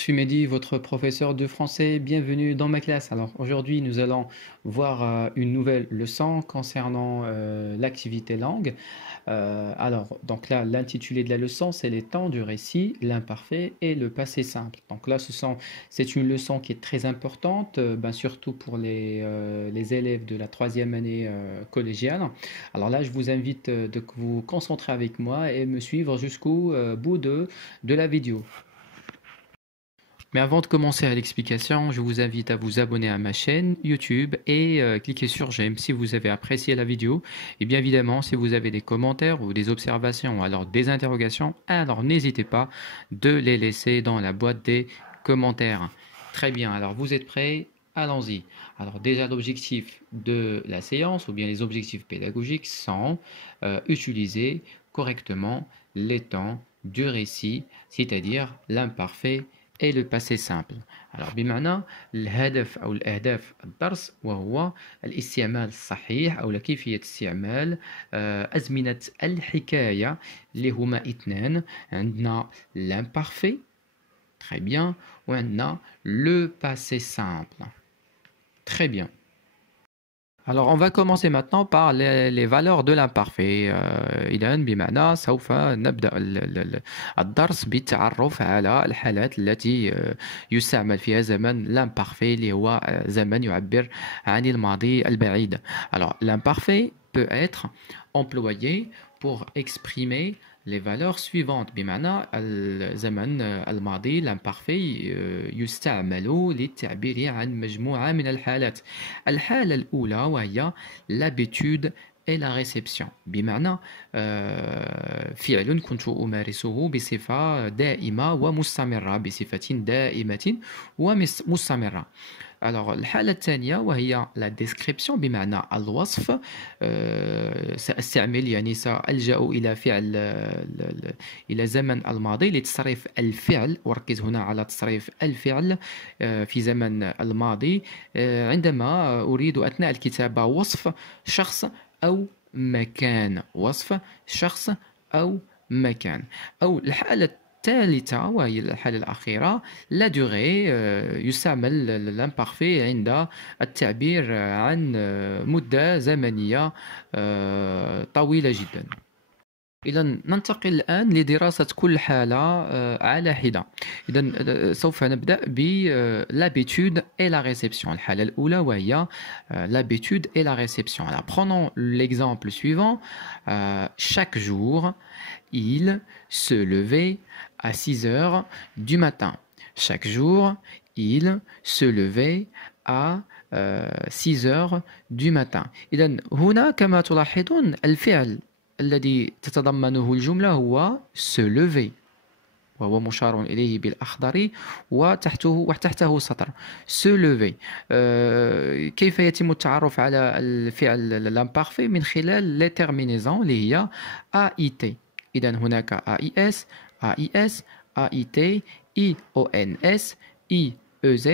je suis Mehdi, votre professeur de français. Bienvenue dans ma classe. Alors aujourd'hui, nous allons voir une nouvelle leçon concernant l'activité langue. Donc là, l'intitulé de la leçon, c'est les temps du récit, l'imparfait et le passé simple. Donc là, c'est une leçon qui est très importante, surtout pour les élèves de la troisième année collégiale. Alors là, je vous invite de vous concentrer avec moi et me suivre jusqu'au bout de la vidéo. Mais avant de commencer à l'explication, je vous invite à vous abonner à ma chaîne YouTube et cliquer sur j'aime si vous avez apprécié la vidéo. Et bien évidemment, si vous avez des commentaires ou des observations ou alors des interrogations, alors n'hésitez pas de les laisser dans la boîte des commentaires. Très bien, alors vous êtes prêts? Allons-y. Alors déjà, l'objectif de la séance ou bien les objectifs pédagogiques sont utiliser correctement les temps du récit, c'est-à-dire l'imparfait et le passé simple. Alors بمعنى الهدف أو الأهداف الدرس وهو الاستعمال الصحيح أو كيفية استعمال أزمنة الحكاية اللي هما اثنان. عندنا l'imparfait, très bien, وعندنا le passé simple. Très bien. Alors, on va commencer maintenant par les valeurs de l'imparfait. إذا بمعنى سوف نبدأ الدرس بالتعرف على الحالات التي يستعمل فيها زمن l'imparfait اللي هو زمن يعبر عن الماضي البعيد. Alors, l'imparfait peut être employé pour exprimer les valeurs suivantes. بمعنى الزمن الماضي l'imparfait يستعمل للتعبير عن مجموعة من الحالات. الحالة الأولى وهي l'habitude et la réception. بمعنى فعل كنت أمارسه بصفة دائمة ومستمرة، بصفة دائمة ومستمرة. Alors, الحالة الثانية وهي la description بمعنى الوصف. سأستعمل يعني سألجأ إلى فعل إلى زمن الماضي لتصريف الفعل، وركز هنا على تصريف الفعل في زمن الماضي عندما أريد أثناء الكتابة وصف شخص أو مكان. وصف شخص أو مكان. أو الحالة الثالثة وهي الحالة الأخيرة لا دوغي، يستعمل الامبارفي عند التعبير عن مدة زمنية طويلة جدا. إذا ننتقل الآن لدراسة كل حالة على حدة. إذا سوف نبدأ l'habitude et la réception. الحالة الأولى وهي l'habitude et la réception. Alors prenons l'exemple suivant. Chaque jour, il se levait à 6 heures du matin. Chaque jour, il se levait à 6 heures du matin. إذا هنا كما تلاحظون الفعل الذي تتضمنه الجملة هو se lever، وهو مشار إليه بالأخضر وتحته سطر se lever. كيف يتم التعرف على الفعل l'imparfait؟ من خلال les terminaisons اللي هي AIT. إذا هناك AIS، AIS، AIT، IONS، IEZ،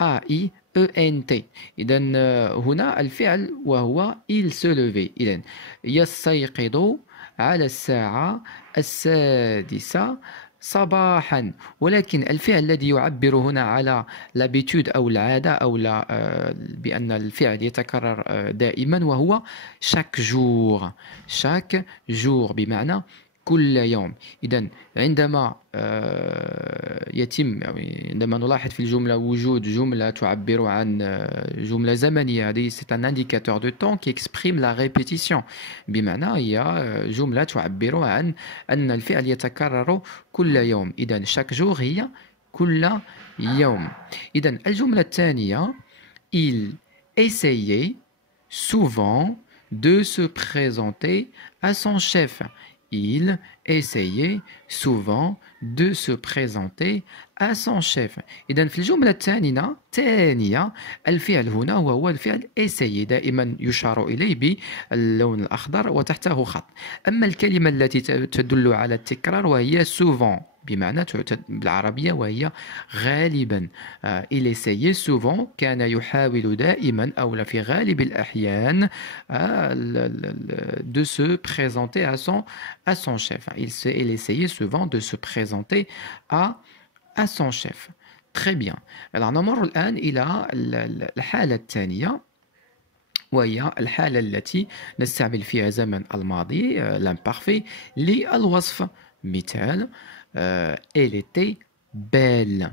AIENT. إذا هنا الفعل وهو il se levait. إذا يستيقظ على الساعة 6 صباحا. ولكن الفعل الذي يعبر هنا على l'habitude أو العادة أو بأن الفعل يتكرر دائما وهو chaque jour. chaque jour بمعنى كل يوم. إذا عندما عندما نلاحظ في الجملة وجود جملة تعبر عن جملة زمنية، هذه c'est un indicateur de temps qui exprime la répétition. بمعنى هي جملة تعبر عن أن الفعل يتكرر كل يوم. إذا chaque jour هي كل يوم. إذا الجملة الثانية il essayait souvent de se présenter à son chef. Il essayait souvent de se présenter à son chef. إذن في الجملة الثانية الفعل هنا وهو الفعل essayer، دائما يشار إليه باللون الأخضر وتحته خط. أما الكلمة التي تدل على التكرار وهي souvent بمعنى بالعربية وهي غالبا. il essayait souvent كان يحاول دائما أو في غالب الأحيان de se présenter à son chef. Il essayait souvent de se présenter à son chef. Très bien. Alors نمر الآن إلى الحالة الثانية، وهي الحالة التي نستعمل فيها زمن الماضي l'imparfait للوصف. مثال elle était belle.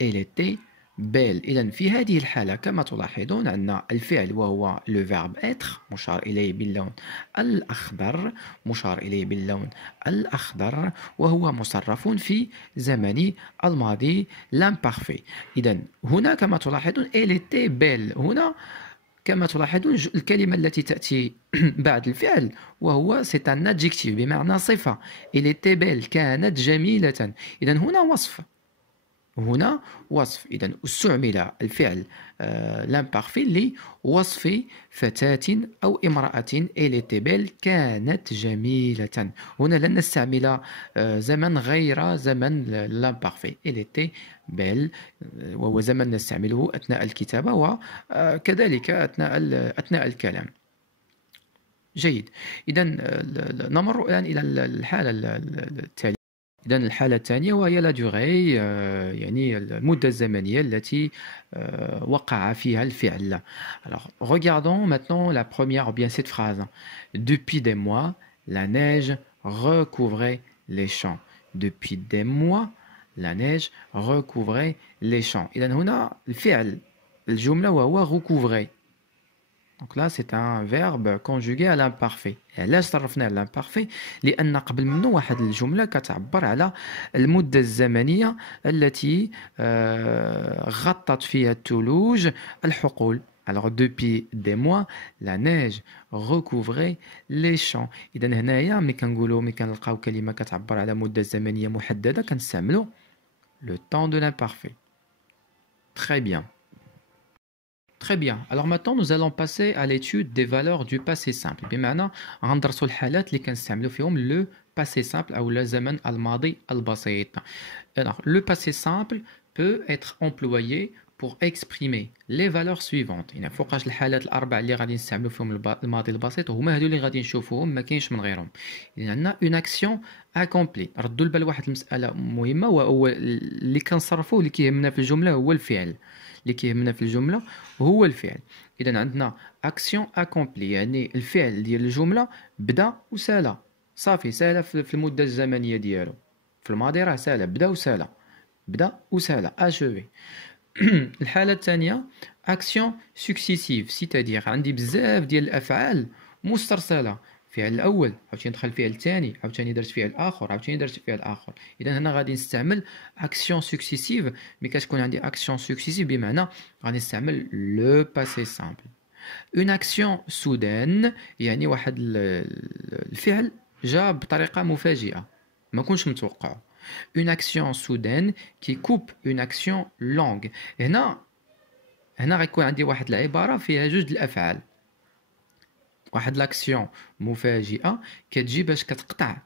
elle était belle. إذا في هذه الحالة كما تلاحظون أن الفعل وهو le verbe être مشار إليه باللون الأخضر، مشار إليه باللون الأخضر، وهو مصرف في زمن الماضي l'imparfait. إذا هنا كما تلاحظون elle était belle، هنا كما تلاحظون الكلمة التي تأتي بعد الفعل وهو c'est un adjectif بمعنى صفة. elle était belle، كانت جميلة. إذا هنا وصف، هنا وصف. إذا استعمل الفعل l'imparfait لوصف فتاة أو امرأة. elle était belle، كانت جميلة. هنا لن نستعمل زمن غير زمن l'imparfait. elle était belle، وهو زمن نستعمله أثناء الكتابة وكذلك أثناء الكلام. جيد. إذا نمر الآن إلى الحالة التالية. إذا الحالة الثانية وهي لا دوغي، يعني المدة الزمنية التي وقع فيها الفعل. Alors, regardons maintenant la première, ou bien cette phrase. Depuis des mois, la neige recouvrait les champs. Depuis des mois, la neige recouvrait les champs. إذا هنا الفعل الجملة وهو recouvrer. Donc là, c'est un verbe conjugué à l'imparfait. علاش صرفناه l'imparfait؟ لأن قبل منه واحد الجملة كتعبر على المدة الزمنية التي غطت فيها الثلوج الحقول. Alors depuis des mois, la neige recouvrait les champs. إذا هنايا ملي كنقولوا ملي كنلقاو كلمة كتعبر على مدة زمنية محددة كنستعملوا le temps de l'imparfait. Très bien. Très bien. Alors maintenant, nous allons passer à l'étude des valeurs du passé simple. بمعنى غندرسوا الحالات اللي كنستعملوا فيهم le passé simple أو الزمن الماضي البسيط. Alors, le passé simple peut être employé pour exprimer les valeurs suivantes. يعني فوقاش الحالات الأربع اللي غادي نستعملوا فيهم الماضي البسيط هما هادو اللي غادي نشوفوهم، ما كاينش من غيرهم. إذا عندنا une action accomplie. ردوا البال واحد المسألة مهمة، وهو اللي كنصرفوه اللي كيهمنا في الجملة هو الفعل. اللي كيهمنا في الجملة هو الفعل. إذا عندنا action accomplie، يعني الفعل ديال الجملة بدا وسالا، صافي سالا في المدة الزمنية ديالو. في الماضي راه سالا، بدا وسالا، بدا وسالا achevé. الحالة الثانية action successive، c'est-à-dire عندي بزاف ديال الأفعال مسترسلة. الفعل الأول عاوتاني دخل الفعل الثاني، عاوتاني درت فعل آخر، عاوتاني درت فعل آخر. إذا هنا غادي نستعمل action successive. ملي كتكون عندي action successive بمعنى غادي نستعمل le passé simple. une action soudaine، يعني واحد الفعل جا بطريقة مفاجئة ما كنتش متوقعه. une action soudaine qui coupe une action longue. هنا غيكون عندي واحد العبارة فيها جوج الأفعال. واحد لاكسيون مفاجئة كتجي باش كتقطع،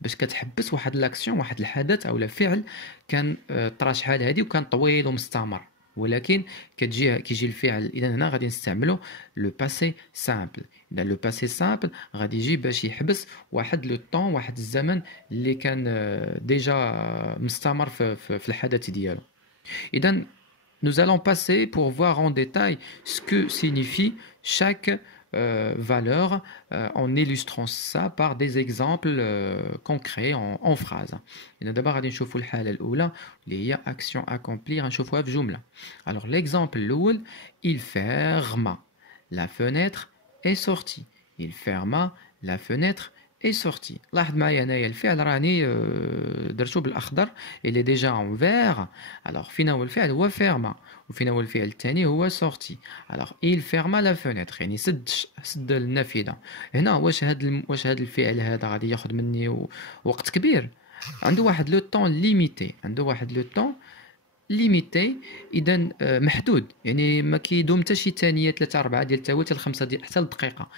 باش كتحبس واحد لاكسيون، واحد الحدث أو فعل كان طرا شحال هادي وكان طويل ومستمر، ولكن كيجي الفعل. إذا هنا غادي نستعملو لو باسي سامبل. إذا لو باسي سامبل غادي يجي باش يحبس واحد لو طون، واحد الزمن اللي كان ديجا مستمر في الحدث ديالو. إذا nous allons passer pour voir en détail ce que signifie chaque valeur en illustrant ça par des exemples concrets en phrases. D'abord غادي نشوفوا الحالة الأولى اللي هي action accomplie، غنشوفوها في جملة. Alors l'exemple الأول: il ferma la fenêtre est sorti. il ferma la fenêtre est sorti. لاحظ معايا هنايا الفعل راني درتو بالأخضر، il est déjà en vert. alors فينا هو الفعل هو ferma، وفينا هو الفعل الثاني هو sorti. alors il ferma la fenêtre يعني سد النافذة. هنا واش هاد الفعل هذا غادي ياخذ مني وقت كبير؟ عنده واحد لو طون ليميتي، عنده واحد لو طون ليميتي. اذا محدود، يعني ما كيدوم حتى شي ثانيه 3 4 ديال الثواني حتى 5 ديال حتى الدقيقه.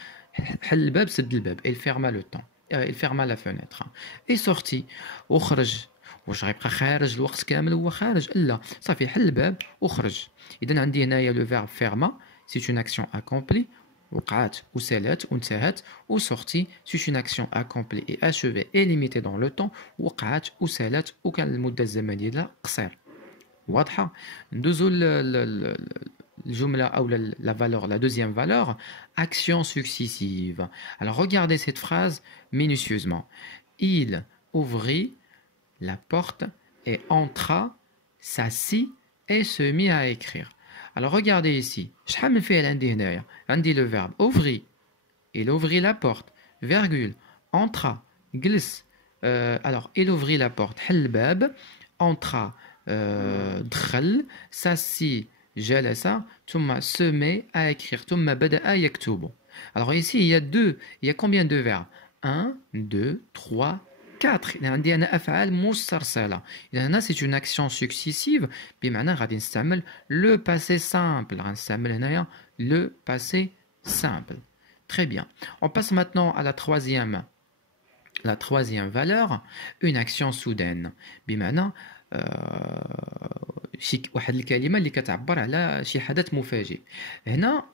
حل الباب سد الباب، il ferma le temps، il ferma la fenêtre et sorti وخرج. واش غيبقى خارج الوقت كامل هو خارج؟ لا، صافي حل الباب وخرج. اذا عندي هنايا لو فيرب ferma c'est une action accomplie، وقعت وسالات وانتهت. و sorti c'est une action accomplie et achevée et limitée dans le temps، وقعت وسالات وكان المده الزمنيه ديالها قصير. واضحة. ندوزو الجملة أو la valeur, la deuxième valeur, action successive. Alors regardez cette phrase minutieusement. Il ouvrit la porte et entra, s'assit et se mit à écrire. Alors regardez ici. شحال من فعل عندي هنايا؟ عندي le verbe ouvrit. Il ouvrit la porte. Virgule. Entra. جلس. Alors il ouvrit la porte. حل الباب. Entra. دخل. s'assit. جلس. ثم se met à écrire. ثم بدأ يكتب. Alors ici il y a combien de verbes? 1, 2, 3, 4. عندي أنا أفعال مسترسلة. إذا هنا c'est une action successive. بمعنى غادي نستعمل le passé simple. غنستعمل هنايا le passé simple. Très bien. On passe maintenant à la troisième valeur, une action soudaine. بمعنى واحد الكلمة اللي كتعبر على شي حدث مفاجئ. هنا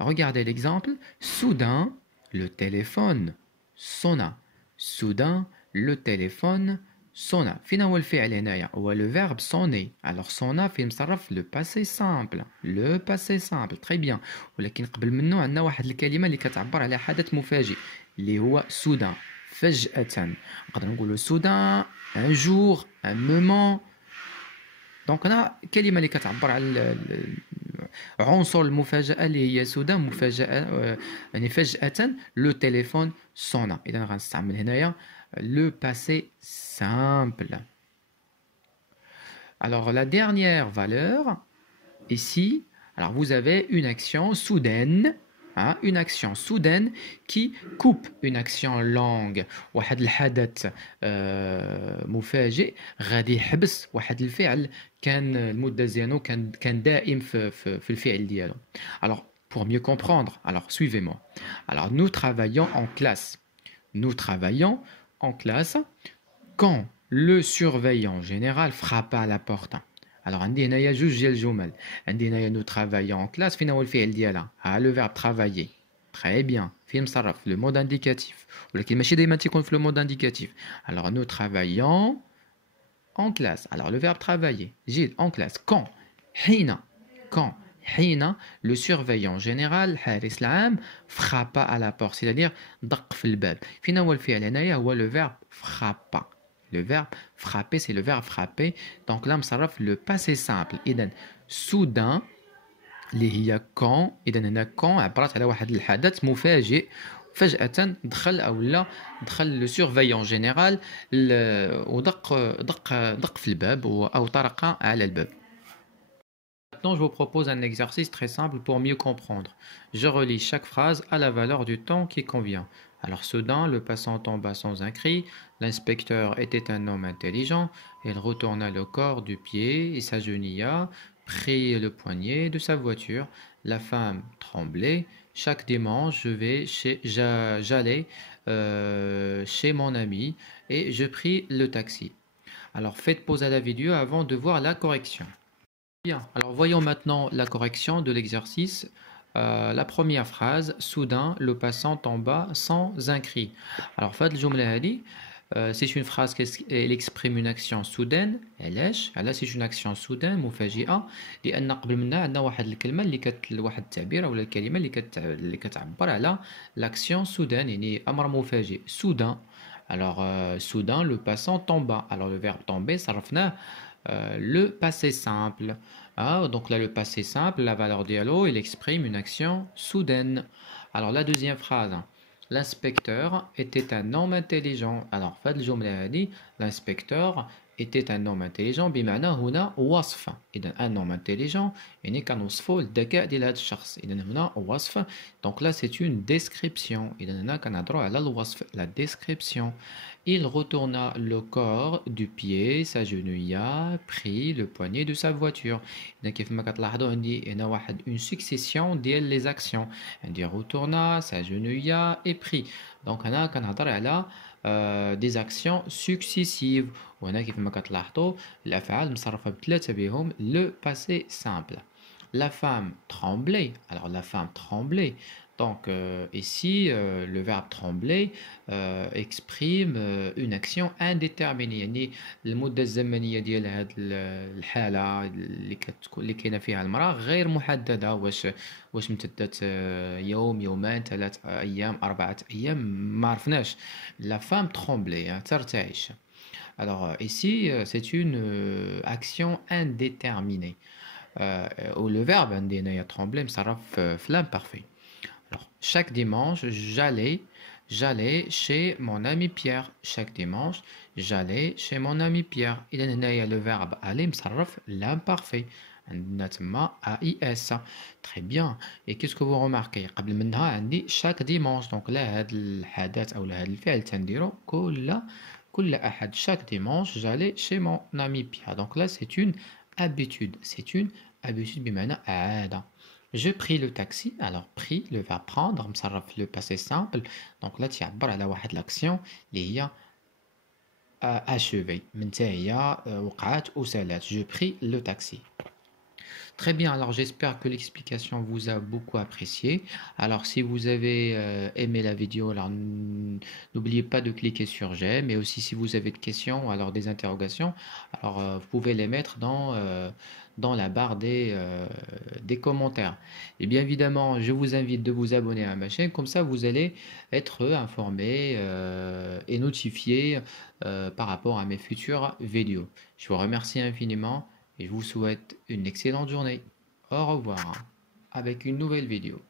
regardez l'exemple. Soudain, le téléphone sonna. Soudain, le téléphone sonna. فين هو الفعل هنايا؟ هو le verbe sonner. Alors sonna فين مصرف le passé simple. Le passé simple. Très bien. ولكن قبل منه عندنا واحد الكلمة اللي كتعبر على حدث مفاجئ اللي هو soudain. فجأة. نقدر نقولوا soudain, un jour, un moment. دونك هنا كلمة اللي كتعبر على عنصر المفاجأة اللي هي سودا مفاجأة يعني فجأة لو تليفون سونا. إذا غنستعمل هنايا le passé simple. Alors la dernière valeur ici, alors vous avez une action soudaine. Une action soudaine qui coupe une action longue. واحد الحدث مفاجئ غادي يحبس واحد الفعل كان المدة ديالو كان دائم في الفعل ديالو. Alors pour mieux comprendre, alors suivez-moi. Alors nous travaillons en classe. Nous travaillons en classe quand le surveillant général frappa à la porte. Alors عندي هنايا جوج ديال الجمل. عندي هنايا نو travaillons en classe. فين هو الفعل ديالها؟ le verbe travailler. Très bien. فين مصرف؟ le mode indicatif. ولكن ماشي دايما تيكون في le mode indicatif. Alors nous travaillons en classe. Alors le verbe travailler. جيد en classe. Quand حين. Quand حين le surveillant général الحارس العام frappa à la porte. C'est-à-dire دق في الباب. فين هو الفعل هنايا؟ هو le verbe frappa. Le verbe frapper, c'est le verbe frapper. Donc là, on le passé simple. إذن soudain اللي هي quand. إذن هنا quand عبرت على واحد الحدث مفاجئ فجأة دخل أو لا دخل le surveillant général دق في الباب أو طرق على الباب. Maintenant, je vous propose un exercice très simple pour mieux comprendre. Je relis chaque phrase à la valeur du temps qui convient. Alors soudain, le passant tomba sans un cri. L'inspecteur était un homme intelligent. Il retourna le corps du pied et s'agenouilla, prit le poignet de sa voiture. La femme tremblait. Chaque dimanche, j'allais chez mon ami et je pris le taxi. Alors faites pause à la vidéo avant de voir la correction. Bien, alors voyons maintenant la correction de l'exercice. La première phrase, soudain, le passant tomba sans un cri. Alors, فهاد الجملة هذه c'est une phrase qui exprime une action soudaine. علاش؟ c'est une action soudaine مفاجئة لأن قبل منها عندنا واحد الكلمة واحد التعبير أو الكلمة اللي كتعبر على l'action soudaine يعني أمر مفاجئ. Soudain. Alors, soudain, le passant tomba. Alors, le verbe tomber, صرفناه le passé simple. Donc là, le passé simple, la valeur dialogue, il exprime une action soudaine. Alors la deuxième phrase, l'inspecteur était un homme intelligent. Alors, فهاد الجملة هذه, l'inspecteur était un homme intelligent بمعنى هنا وصف. إذا un homme intelligent يعني كنوصفوا الذكاء ديال هذا الشخص. إذا هنا وصف. Donc là, c'est une description. إذا هنا كنهضروا على الوصف, la description. Il retourna le corps du pied, s'agenouilla, prit le poignet de sa voiture. إذا كيف ما كتلاحظوا عندي هنا واحد une succession ديال les actions. عندي retourna, s'agenouilla et prit. Donc هنا كنهضر على des actions successives. وهنا كيف ما كتلاحظوا الأفعال مصرفة بثلاثة بهم le passé simple. La femme tremblait. Alors la femme tremblait. Donc, ici, le verbe trembler exprime une action indéterminée. يعني المدة الزمنية ديال هاد الحالة اللي كاينة فيها المرأة غير محددة، واش امتدت يوم، يومين، 3 أيام، 4 أيام، ما عرفناش. La femme tremblait، hein، ترتعش. Alors, ici, c'est une action indéterminée. Ou le verbe عندنا trembler مصرف في l'imparfait. Alors, chaque dimanche, j'allais chez mon ami Pierre. Chaque dimanche, j'allais chez mon ami Pierre. Il y a le verbe aller مصرف l'imparfait. عندنا تما AIS. Très bien. Et qu'est-ce que vous remarquez؟ قبل منها عندي chaque dimanche. Donc là هذا الحدث أو هذا الفعل تنديرو كل أحد. Chaque dimanche, j'allais chez mon ami Pierre. Donc là, c'est une habitude. C'est une habitude بمعنى عادة. Je pris le taxi. Alors, pris, le verbe prendre, مصرف le passé simple. Donc là, تعبر على واحد l'action اللي هي achevée. من تا هي وقعت وسالات. Je pris le taxi. Très bien, alors j'espère que l'explication vous a beaucoup apprécié. Alors si vous avez aimé la vidéo, alors n'oubliez pas de cliquer sur j'aime. Et aussi si vous avez des questions, alors des interrogations, alors vous pouvez les mettre dans la barre des commentaires. Et bien évidemment, je vous invite de vous abonner à ma chaîne, comme ça vous allez être informé et notifié par rapport à mes futures vidéos. Je vous remercie infiniment et je vous souhaite une excellente journée. Au revoir avec une nouvelle vidéo.